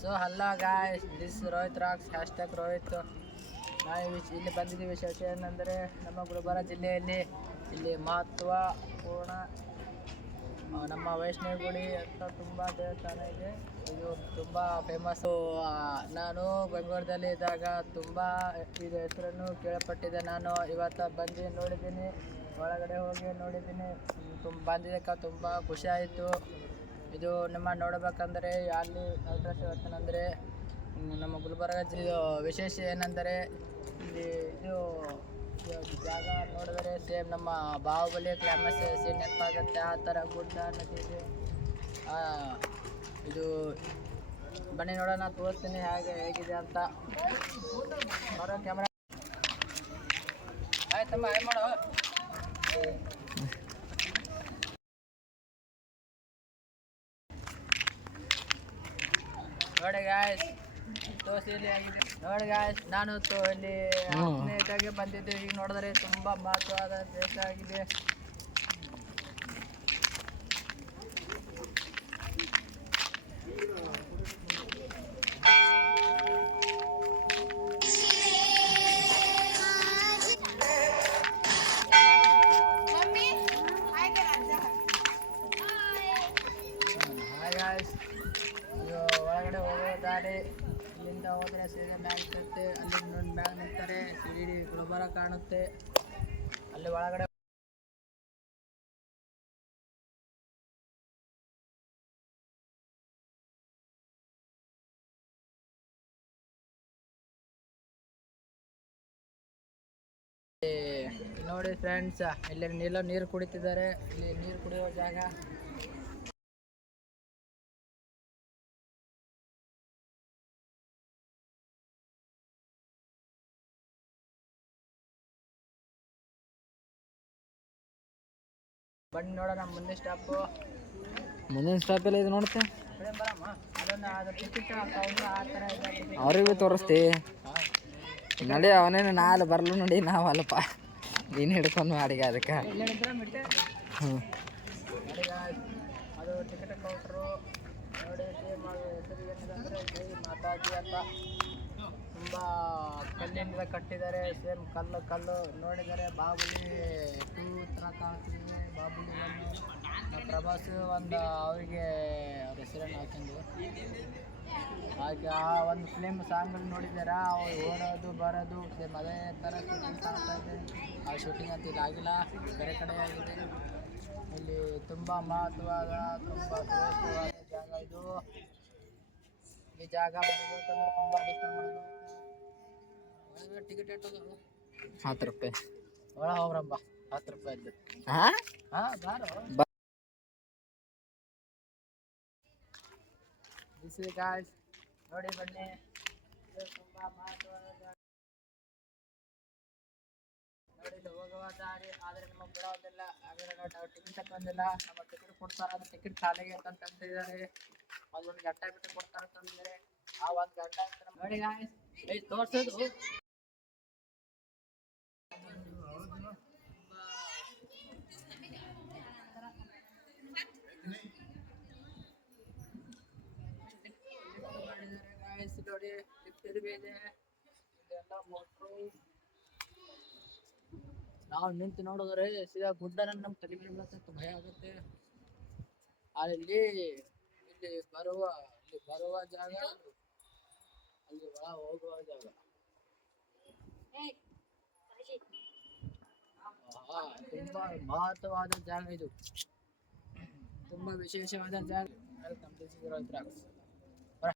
So hello guys, this Rohit rocks hashtag Rohit. ನಾವು ಇಲ್ಲಿ ಬಂದಿದ್ದೀವಿ. ವಿಶೇಷ ಏನಂದರೆ ನಮ್ಮ ಗುಲ್ಬರ್ಗ ಜಿಲ್ಲೆಯಲ್ಲಿ ಇಲ್ಲಿ ಮಹತ್ವಪೂರ್ಣ ನಮ್ಮ ವೈಷ್ಣವಿ ಗುಡಿ ಅಂತ ತುಂಬ ದೇವಸ್ಥಾನ ಇದೆ. ಇದು ತುಂಬ ಫೇಮಸ್ಸು. ನಾನು ಬೆಂಗಳೂರಲ್ಲಿ ಇದ್ದಾಗ ತುಂಬ ಇದು ಹೆಸರನ್ನು ಕೇಳಪಟ್ಟಿದ್ದೆ. ನಾನು ಇವತ್ತು ಬಂದು ನೋಡಿದ್ದೀನಿ, ಒಳಗಡೆ ಹೋಗಿ ನೋಡಿದ್ದೀನಿ. ಬಂದಿದ್ದಕ್ಕೆ ತುಂಬ ಖುಷಿ ಆಯಿತು. ಇದು ನಿಮ್ಮ ನೋಡಬೇಕಂದ್ರೆ ಅಲ್ಲಿ ಅಡ್ರೆಸ್ ಹೇಳ್ತಾನಂದರೆ ನಮ್ಮ ಗುಲ್ಬರ್ಗ ಜಿಲ್ಲೆ ವಿಶೇಷ ಏನಂದರೆ ಇಲ್ಲಿ ಇದು ಜಾಗ ನೋಡಿದರೆ ಸೇಮ್ ನಮ್ಮ ಬಾಹುಬಲಿ ಕ್ಲೈಮ್ಯಾಕ್ಸ್ ಸೀನ್ ನೆನಪಾಗುತ್ತೆ. ಆ ಥರ ಗುಡ್ಡ ನದಿ ಇದೆ. ಇದು ಬನ್ನಿ ನೋಡೋಣ, ತೋರಿಸ್ತೀನಿ ಹೇಗಿದೆ ಅಂತ. ಬರೋ ಕ್ಯಾಮ್ರಾ ಆಯ್ತಮ್ಮ, ಆಯ್ತು ಮಾಡೋ. ನೋಡಿ ಗಾಯ್ಸ್, ತೋರಿಸಿ ಆಗಿದೆ. ನೋಡಿ ಗಾಯ್ಸ್, ನಾನು ಇಲ್ಲಿ 10ನೇದಾಗೆ ಬಂದಿದ್ದು. ಈಗ ನೋಡಿದ್ರೆ ತುಂಬ ಮಹತ್ವವಾದ ದೇಶ ಆಗಿದೆ. ಒಳಗಡೆ ಹೋಗೋ ದಾರಿ ಇಲ್ಲಿಂದ ಹೋದರೆ ಸೀದಾ ಬ್ಯಾಂಕ್ ಸಿಗುತ್ತೆ. ಅಲ್ಲಿ ನೋಡಿ ಬ್ಯಾಂಕ್ ನಿಂತಾರೆ, ಸಿಡಿ ಗುಲ್ಬರ್ಗ ಕಾಣುತ್ತೆ. ಅಲ್ಲಿ ಒಳಗಡೆ ನೋಡಿ ಫ್ರೆಂಡ್ಸ್, ಇಲ್ಲಿ ನೀರು ಕುಡಿತಿದ್ದಾರೆ. ಇಲ್ಲಿ ನೀರು ಕುಡಿಯೋ ಜಾಗ. ಬನ್ನಿ ನೋಡೋಣ ಮುಂದಿನ ಸ್ಟಾಪು. ಮುಂದಿನ ಸ್ಟಾಪ್ ಎಲ್ಲ ಇದು ನೋಡುತ್ತೆ. ಅವ್ರಿಗೆ ತೋರಿಸ್ತಿ ನೋಡಿ. ಅವನೇನು ನಾಳೆ ಬರಲು ನೋಡಿ. ನಾವು ಅಲ್ಲಪ್ಪ, ನೀನು ಹಿಡ್ಕೊಂಡು ಅಡಿಗೆ ಅದಕ್ಕೆ. ಅದು ಟಿಕೆಟ್ ಕೌಂಟ್ರು ನೋಡಿ. ಸೇಮ್ ಹೆಸರು ಏನಿದೆ ಜೈ ಮಾತಾಜಿ ಅಂತ. ತುಂಬ ಕಲ್ಲಿನಿಂದ ಕಟ್ಟಿದ್ದಾರೆ. ಸೇಮ್ ಕಲ್ಲು ನೋಡಿದರೆ ಬಾಹುಬಲಿ 2 ಥರ ಕಾಣ್ತಿದೆ. ಬಾಹುಬಲಿ ಪ್ರಭಾಸ್ ಒಂದು ಅವರಿಗೆ ಅವ್ರ ಹೆಸರನ್ನು ಹಾಕೊಂಡು ಹಾಗೆ ಆ ಒಂದು ಫಿಲ್ಮ್ ಸಾಂಗಲ್ಲಿ ನೋಡಿದ್ದಾರಾ, ಅವ್ರು ಓಡೋದು ಬರೋದು ಸೇಮ್ ಅದೇ ಥರ ಶೂಟಿಂಗ್ ಕಾಣ್ತಾ ಇದೆ. ಆ ಶೂಟಿಂಗ್ ಅಂತ ಇಲ್ಲಿ ಆಗಿಲ್ಲ, ಬೇರೆ ಕಡೆ ಆಗಿದೆ. ಇಲ್ಲಿ ತುಂಬ ಮಹತ್ವವಾದ, ತುಂಬ ಶ್ರೇಷ್ಠವಾದ ಜಾಗ ಇದು. ಈ ಜಾಗ ಬರಬೇಕಂದ್ರೆ ತುಂಬ ಅಡಿಕೆ ಮಾಡೋದು. ಟಿಕೆಟ್ ಎಷ್ಟು? 10 ರೂಪಾಯಿ. ಒಳ ಹೋಗ್ರಬ್ಬ, 10 ರೂಪಾಯಿದ್ದು. ಬಾರೋ. ಬಿಸಿ ಗಾಯ್ಸ್ ನೋಡಿ, ಬನ್ನಿ. ಇದು ತುಂಬ ಮಹತ್ವವಾದ ಜಾಗ ನೋಡಿ. ಇಲ್ಲಿ ಹೋಗುವ ದಾರಿ, ಆದರೆ ನಮಗೆ ಬಿಡೋದಿಲ್ಲ. ಹಾಗೆ ನಾವು ಟಿಕೆಟ್ ತಗೊಂಡಿಲ್ಲ. ನಮ್ಮ ಟಿಕೆಟ್ ಕೊಡ್ತಾರೆ, ಅದು ಟಿಕೆಟ್ ಖಾಲಿಗೆ ಅಂತಂದಿದ್ದಾರೆ. ಅದೊಂದು ಗಂಟೆ ಬಿಟ್ಟು ಕೊಡ್ತಾರೆ ಅಂತಂದಿದ್ದಾರೆ. ಆ ಒಂದು ಗಂಟೆ ನೋಡಿ ಗಾಯ್ಸ್, ತೋರಿಸೋದು ನೋಡಿ. ಇದೆ, ಇದೆಲ್ಲ ಮೋಟ್ರು. ನಾವು ನಿಂತು ನೋಡಿದ್ರೆ ಸೀದಾ ಗುಡ್ಡನ ನಮ್ಮ ತಲೆ ಮೇಲೆ ಬೀಳುತ್ತೆ, ಭಯ ಆಗುತ್ತೆ. ಅಲ್ಲಿ ಬರುವ ಜಾಗ, ಅಲ್ಲಿ ಒಳ ಹೋಗುವ ಜಾಗ. ತುಂಬ ಮಹತ್ವವಾದ ಜಾಗ ಇದು, ತುಂಬ ವಿಶೇಷವಾದ ಜಾಗ. Welcome to Rohit racks.